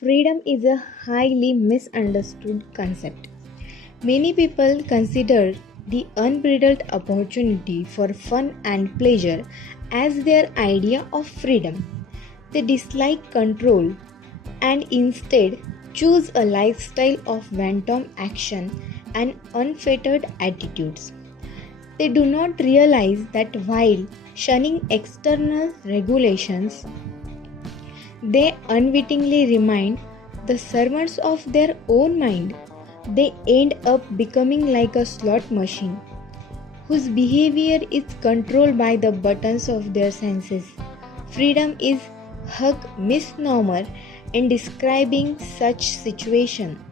Freedom is a highly misunderstood concept. Many people consider the unbridled opportunity for fun and pleasure as their idea of freedom. They dislike control and instead choose a lifestyle of wanton action and unfettered attitudes. They do not realize that while shunning external regulations, they unwittingly remind the servants of their own mind. They end up becoming like a slot machine whose behavior is controlled by the buttons of their senses. Freedom is a misnomer in describing such situation.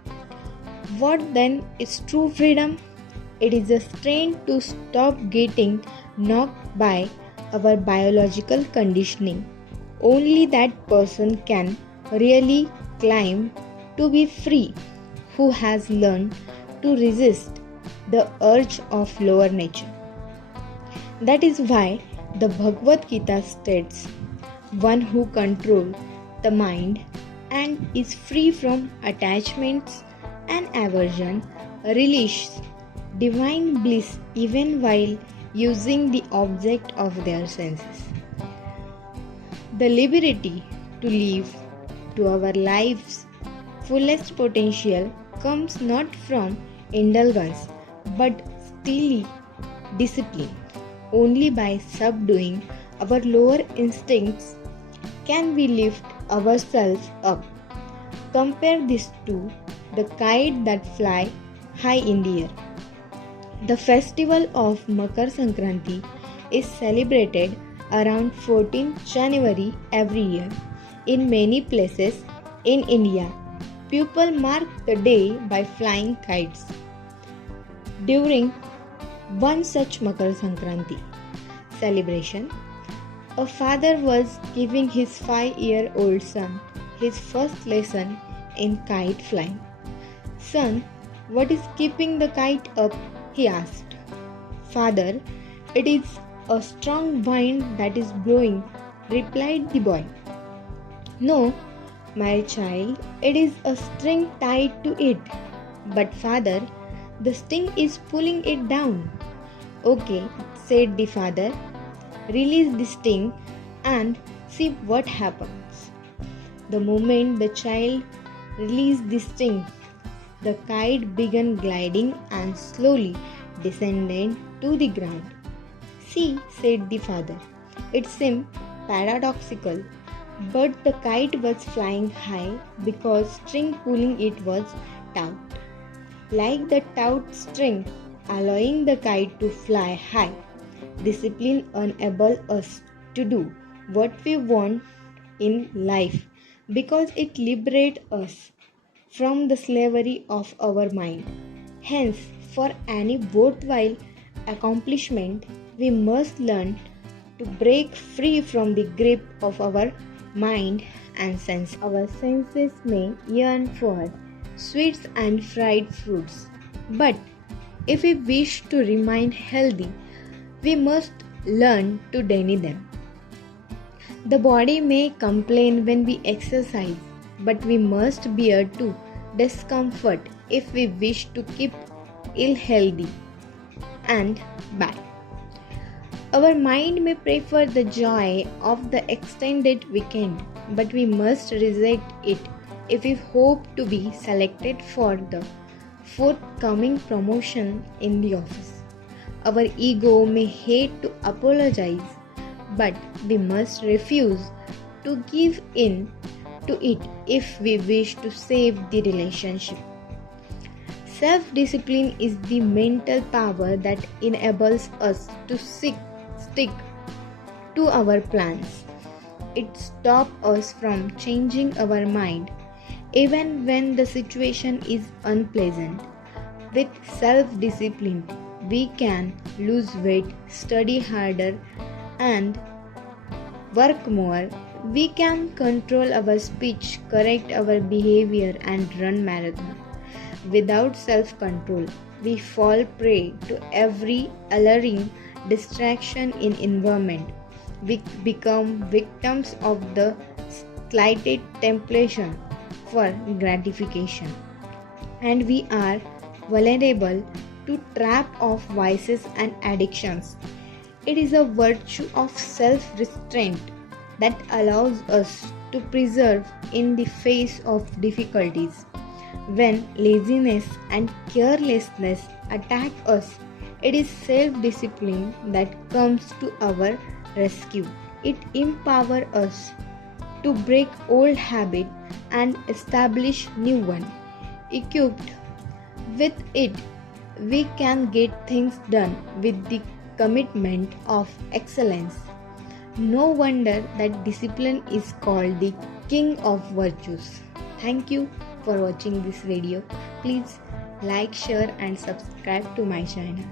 What then is true freedom? It is a strength to stop getting knocked by our biological conditioning. Only that person can really claim to be free who has learned to resist the urge of lower nature. That is why the Bhagavad Gita states, one who controls the mind and is free from attachments and aversion relishes divine bliss even while using the object of their senses. The liberty to live to our life's fullest potential comes not from indulgence but steely discipline. Only by subduing our lower instincts can we lift ourselves up. Compare this to the kite that fly high in the air. The festival of Makar Sankranti is celebrated around 14th January every year. In many places in India, people mark the day by flying kites. During one such Makar Sankranti celebration, a father was giving his 5-year-old son his first lesson in kite flying. Son, what is keeping the kite up? He asked. Father, it is a strong wind that is blowing, replied the boy. No, my child, it is a string tied to it. But father, the string is pulling it down. Okay, said the father. Release the string and see what happens. The moment the child released the string, the kite began gliding and slowly descended to the ground. See, said the father, it seemed paradoxical, but the kite was flying high because string pulling it was taut. Like the taut string allowing the kite to fly high, discipline enables us to do what we want in life because it liberates us from the slavery of our mind. Hence, for any worthwhile accomplishment, we must learn to break free from the grip of our mind and sense. Our senses may yearn for sweets and fried fruits, but if we wish to remain healthy, we must learn to deny them. The body may complain when we exercise, but we must bear to discomfort if we wish to keep ill healthy and bad. Our mind may prefer the joy of the extended weekend, but we must reject it if we hope to be selected for the forthcoming promotion in the office. Our ego may hate to apologize, but we must refuse to give in to it if we wish to save the relationship. Self-discipline is the mental power that enables us to stick to our plans. It stops us from changing our mind even when the situation is unpleasant. With self-discipline, we can lose weight, study harder, and work more. We can control our speech, correct our behavior, and run marathon. Without self-control, we fall prey to every alluring distraction in environment. We become victims of the slightest temptation. for gratification, and we are vulnerable to trap of vices and addictions. It is a virtue of self-restraint that allows us to preserve in the face of difficulties. When laziness and carelessness attack us, it is self-discipline that comes to our rescue. It empowers us to break old habits and establish new ones. Equipped with it, we can get things done with the commitment of excellence. No wonder that discipline is called the king of virtues. Thank you for watching this video. Please like, share and subscribe to my channel.